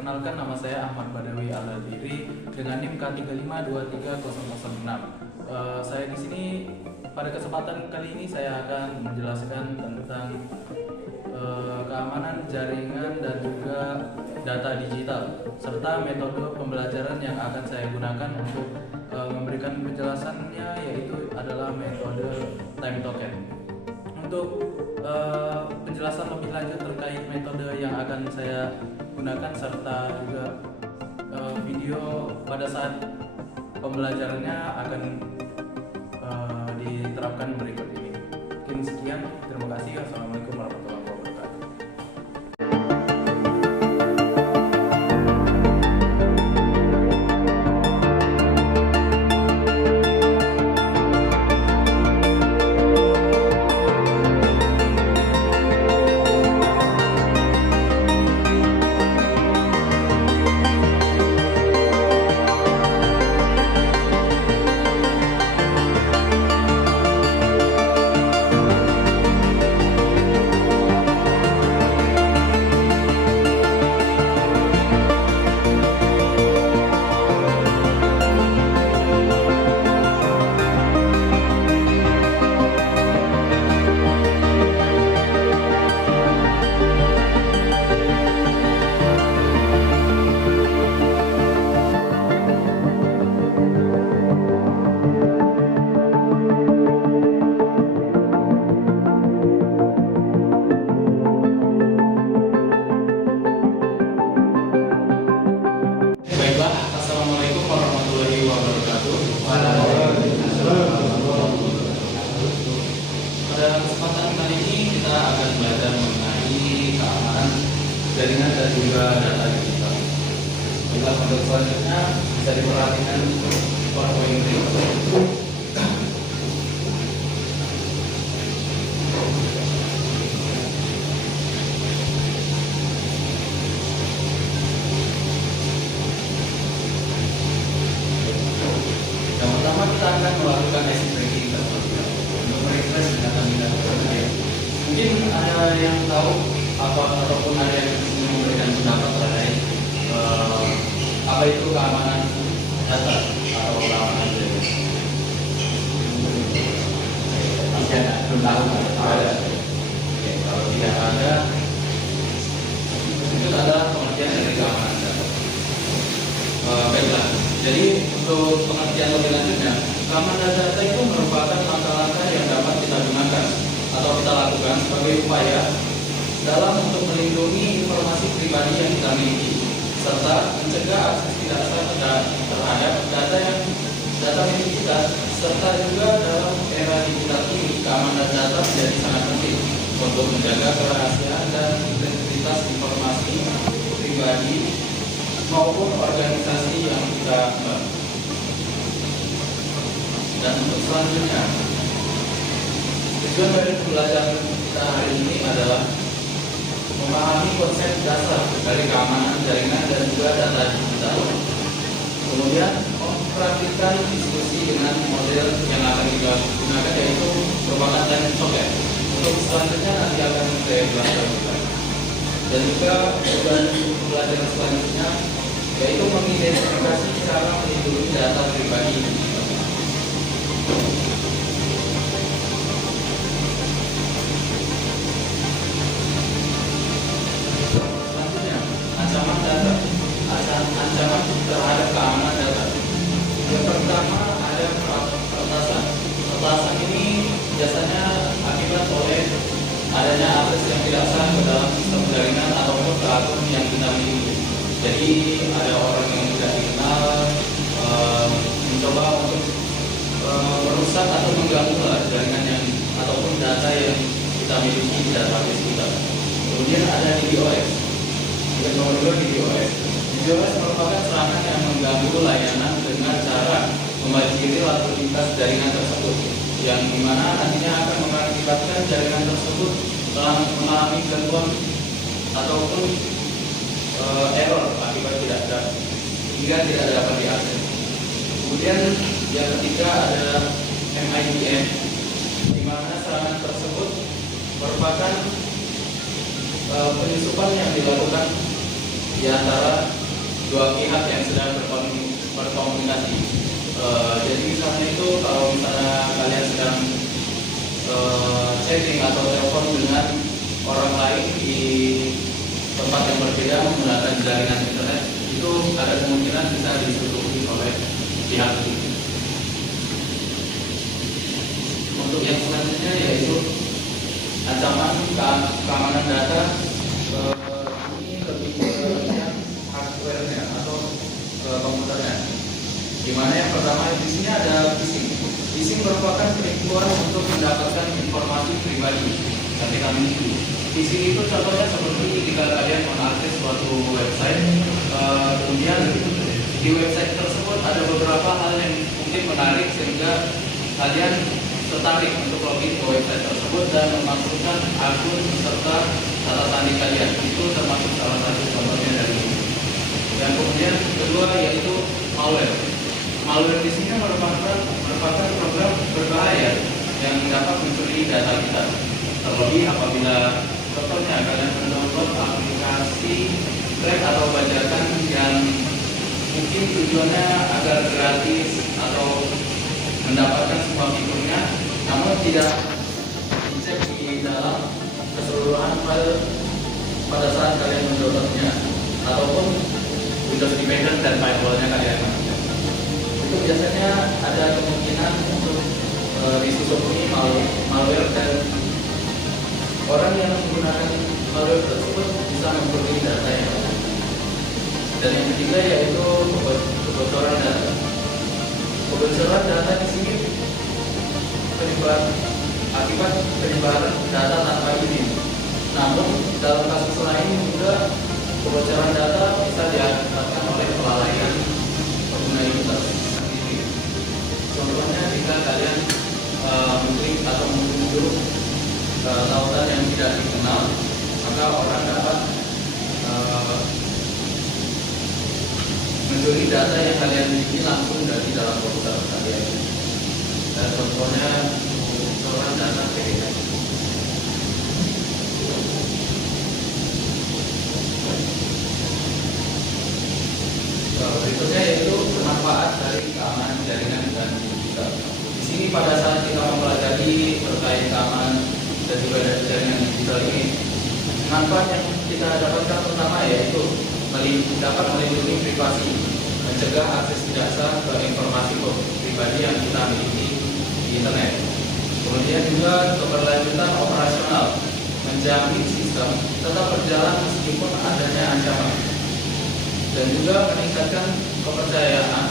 Perkenalkan, nama saya Ahmad Badawi Al-Diri dengan NIM K35230006. Saya di sini pada kesempatan kali ini saya akan menjelaskan tentang keamanan jaringan dan juga data digital serta metode pembelajaran yang akan saya gunakan untuk memberikan penjelasannya, yaitu adalah metode time token. Untuk penjelasan lebih lanjut terkait metode yang akan saya gunakan serta juga video pada saat pembelajarannya akan diterapkan berikut ini. Mungkin sekian, terima kasih. Wassalamualaikum warahmatullahi wabarakatuh. Baiklah, assalamualaikum warahmatullahi wabarakatuh. Pada kesempatan kali ini kita akan belajar mengenai keamanan jaringan dan juga data digital. Baiklah, untuk selanjutnya bisa diperhatikan PowerPoint ini. Yang pertama kita akan melakukan asset tracking terlebih dahulu untuk merefresh data-data terkait. Mungkin ada yang tahu apa ataupun ada yang ingin memberikan pendapat terkait apa itu keamanan data atau keamanan jaringan? Tidak, belum tahu. Ada. Oke, kalau tidak ada, itu adalah pengertian dari keamanan data. Baiklah. Jadi untuk pengertian lebih lanjutnya, keamanan data itu merupakan langkah-langkah yang dapat kita gunakan atau kita lakukan sebagai upaya dalam untuk melindungi informasi pribadi yang kita miliki serta mencegah akses tidak sah terhadap data milik kita, serta juga dalam era digital ini keamanan data menjadi sangat penting untuk menjaga kerahasiaan dan integritas informasi pribadi maupun organisasi yang kita bantu. Dan untuk selanjutnya, tujuan dari pembelajaran kita hari ini adalah memahami konsep dasar dari keamanan jaringan dan juga data digital. Kemudian mempraktikkan diskusi dengan model yang akan kita gunakan, yaitu merupakan time token. Untuk selanjutnya nanti akan saya jelaskan juga. Dan juga tujuan pembelajaran selanjutnya yaitu mengidentifikasi cara melindungi data pribadi. Selanjutnya, ancaman data, ancaman terhadap keamanan data. Yang pertama ada peretasan. Peretasan ini biasanya akibat oleh adanya akses yang tidak sah ke dalam sistem jaringan ataupun ke akun yang kita miliki. Jadi ada orang yang tidak dikenal mencoba untuk merusak atau mengganggu jaringan yang ataupun data yang kita miliki di database kita. Kemudian ada DDoS. Yang nomor 2, DDoS. DDoS merupakan serangan yang mengganggu layanan dengan cara membanjiri lalu lintas jaringan tersebut, yang dimana nantinya akan mengakibatkan jaringan tersebut telah mengalami gangguan ataupun error akibat tidak dapat diakses. Kemudian yang ketiga ada MIDM, di mana serangan tersebut merupakan penyusupan yang dilakukan di antara dua pihak yang sedang berkomunikasi. Jadi misalnya itu kalau misalnya kalian sedang chatting atau telepon dengan orang lain di tempat yang berbeda menggunakan jaringan internet, itu ada kemungkinan bisa ditutupi oleh pihak itu. Untuk yang selanjutnya yaitu ancaman keamanan data. Ini lebih ke hardware-nya atau komputernya. Dimana yang pertama di sini ada phishing. Phishing merupakan penipuan untuk mendapatkan informasi pribadi yang kita miliki. Phishing itu contohnya seperti jika kalian mengakses suatu website, kemudian di website tersebut ada beberapa hal yang mungkin menarik sehingga kalian tertarik untuk login ke website tersebut dan memasukkan akun serta data sandi kalian. Itu termasuk salah satu contohnya dari ini. Dan kemudian kedua yaitu malware. Malware di sini merupakan program berbahaya yang dapat mencuri data kita. Terlebih apabila contohnya kalian mendownload aplikasi web atau bajakan yang mungkin tujuannya agar gratis atau mendapatkan semua fiturnya, namun tidak dicek di dalam keseluruhan file pada saat kalian mendownloadnya, ataupun Windows Dependent dan firewallnya kalian masukkan. Itu biasanya ada kemungkinan untuk disusupi malware dan orang yang menggunakan malware tersebut bisa memperoleh data yang ada. Dan yang ketiga yaitu kebocoran data. Kebocoran data di sini akibat penyebaran data tanpa izin. Namun dalam kasus lain juga kebocoran data bisa diakibatkan oleh kelalaian pengguna itu sendiri. Contohnya jika kalian mengklik atau mengunduh tautan yang tidak dikenal, maka orang dapat mencuri data yang kalian miliki langsung dari dalam komputer kalian. Dan contohnya kebocoran data PDK. Berikutnya yaitu manfaat dari keamanan jaringan dan digital. Di sini pada saat kita mempelajari terkait keamanan dan juga dari jaringan digital ini, manfaat yang kita dapatkan pertama yaitu dapat melindungi privasi, mencegah akses tidak sah ke informasi pribadi yang kita miliki di internet. Kemudian juga keberlanjutan operasional, menjamin sistem tetap berjalan meskipun adanya ancaman, dan juga meningkatkan kepercayaan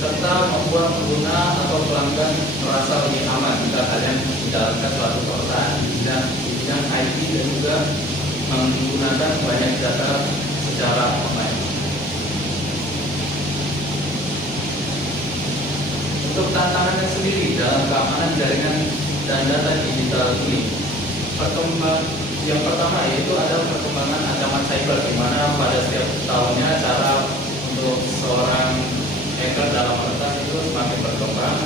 serta membuat pengguna atau pelanggan merasa lebih aman jika kalian menjalankan suatu perusahaan di bidang IT dan juga menggunakan banyak data secara online. Untuk tantangannya sendiri dalam keamanan jaringan dan data digital ini, yang pertama yaitu ada perkembangan ancaman cyber, di mana pada setiap tahunnya cara untuk seorang hacker dalam kertas itu semakin berkembang.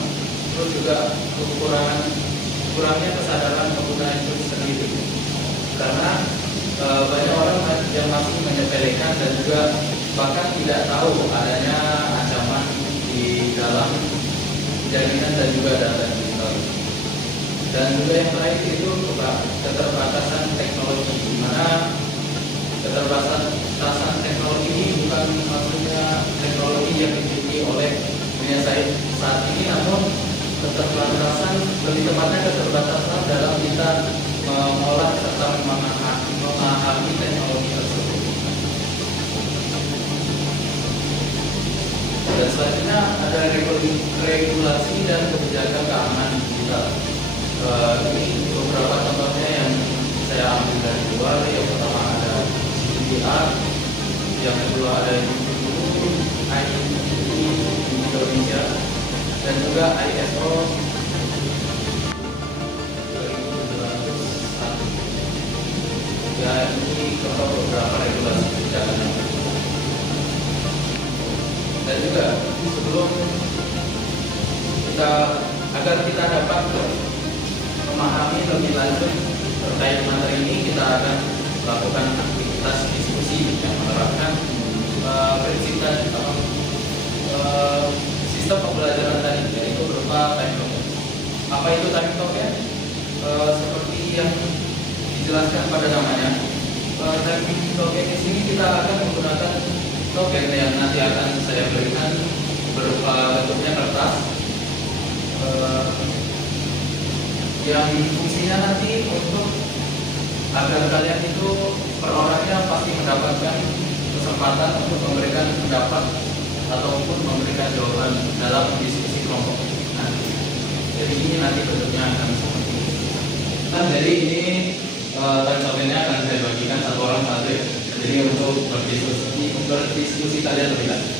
Terus juga kurangnya kesadaran pengguna itu sendiri, karena banyak orang yang masih menyepelekan dan juga bahkan tidak tahu adanya ancaman di dalam jaringan dan juga data digital. Dan juga yang terakhir itu keterbatasan teknologi, di mana keterbatasan teknologi ini bukan maksudnya teknologi yang dimiliki oleh dunia saat ini, namun keterbatasan, lebih tepatnya keterbatasan dalam kita mengolah serta memahami teknologi tersebut. Dan selanjutnya ada regulasi dan kebijakan keamanan digital. Ini beberapa contohnya yang saya ambil dari luar. Yang pertama ada GDPR, yang kedua ada UU, IEEE Indonesia, dan juga ISO 27001. Ya, ini contoh beberapa regulasi kebijakan. Dan juga sebelum agar kita dapat memahami lebih lanjut terkait materi ini, kita akan melakukan aktivitas diskusi yang menerapkan prinsip dan sistem pembelajaran tadi, yaitu berupa time token. Apa itu time token? Seperti yang dijelaskan pada namanya, time token di sini kita akan menggunakan token yang nanti akan saya berikan berupa bentuknya kertas, yang fungsinya nanti untuk agar kalian itu per orangnya pasti mendapatkan kesempatan untuk memberikan pendapat ataupun memberikan jawaban dalam diskusi kelompok nanti. Jadi ini nanti bentuknya akan seperti ini. Nah, jadi ini time tokennya akan saya bagikan satu orang satu ya. Jadi untuk berdiskusi kalian lebih lanjut.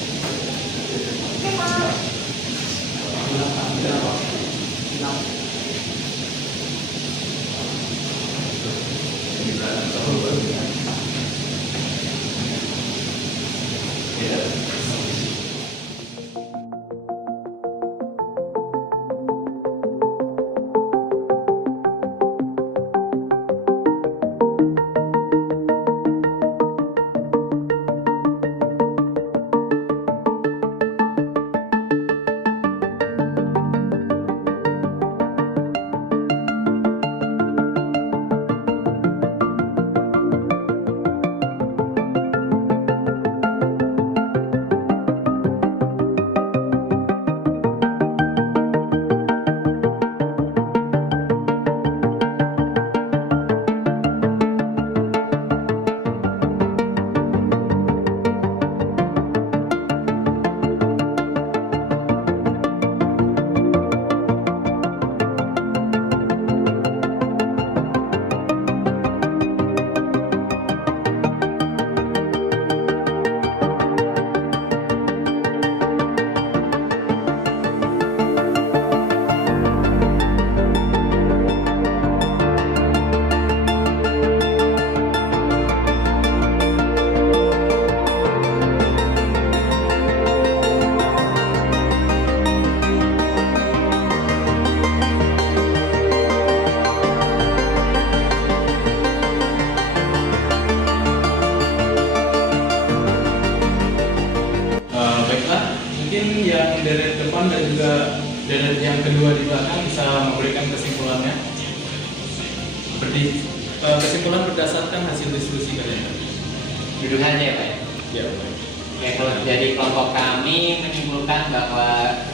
Mungkin yang deret depan dan juga deret yang kedua di belakang bisa memberikan kesimpulannya. Seperti kesimpulan berdasarkan hasil diskusi kalian. Judul aja ya Pak? Ya. Ya, kalau jadi kelompok kami menyimpulkan bahwa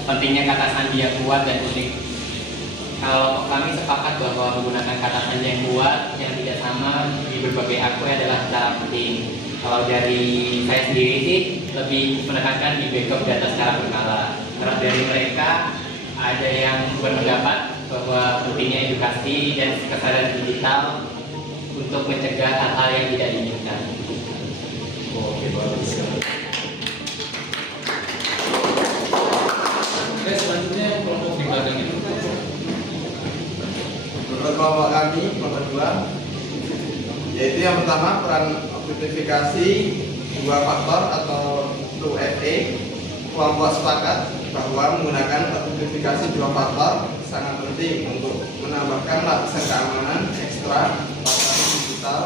pentingnya kata sandi yang kuat dan unik. Kalau kami sepakat bahwa menggunakan kata sandi yang kuat yang tidak sama di berbagai akun adalah cara penting. Kalau dari saya sendiri sih lebih menekankan di backup data secara berkala. Karena dari mereka ada yang berpendapat bahwa pentingnya edukasi dan kesadaran digital untuk mencegah hal-hal yang tidak diinginkan. Oke, bagus sekali. Oke, selanjutnya kelompok di belakang itu. Menurut kelompok kami, kelompok 2, yaitu yang pertama peran autentifikasi dua faktor atau 2FA. Kelompok sepakat bahwa menggunakan autentifikasi dua faktor sangat penting untuk menambahkan lapisan keamanan ekstra pada digital,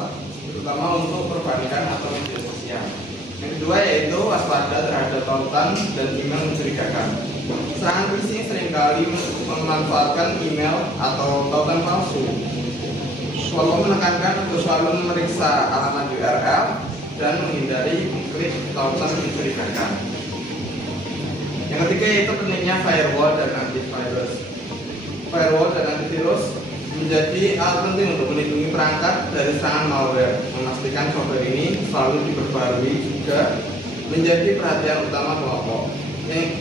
terutama untuk perbankan atau media sosial. Yang kedua yaitu waspada terhadap tautan dan email mencurigakan. Serangan phishing seringkali memanfaatkan email atau tautan palsu. Kelompok menekankan untuk selalu memeriksa alamat URL dan menghindari mengklik tautan mencurigakan. Yang ketiga yaitu pentingnya firewall dan antivirus. Firewall dan antivirus menjadi alat penting untuk melindungi perangkat dari serangan malware. Memastikan software ini selalu diperbarui juga menjadi perhatian utama kelompok.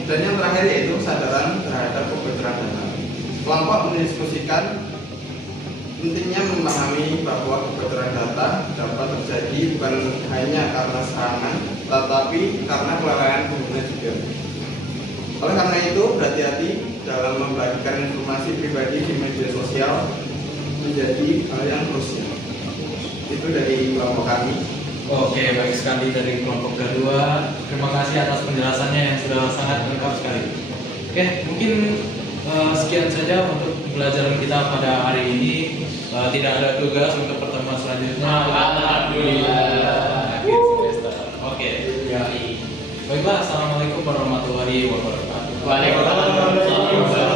Dan yang terakhir yaitu kesadaran terhadap kebocoran data. Kelompok mendiskusikan pentingnya memahami bahwa kebocoran data dapat terjadi bukan hanya karena serangan, tetapi karena kelalaian pengguna juga. Oleh karena itu, berhati-hati dalam membagikan informasi pribadi di media sosial menjadi hal yang krusial. Itu dari kelompok kami. Oke, baik sekali dari kelompok kedua. Terima kasih atas penjelasannya yang sudah sangat lengkap sekali. Oke, mungkin sekian saja untuk pembelajaran kita pada hari ini. Tidak ada tugas untuk pertemuan selanjutnya. Alhamdulillah. Akhir semester. Oke. Ya. Baiklah, assalamualaikum warahmatullahi wabarakatuh. Waalaikumsalam warahmatullahi wabarakatuh.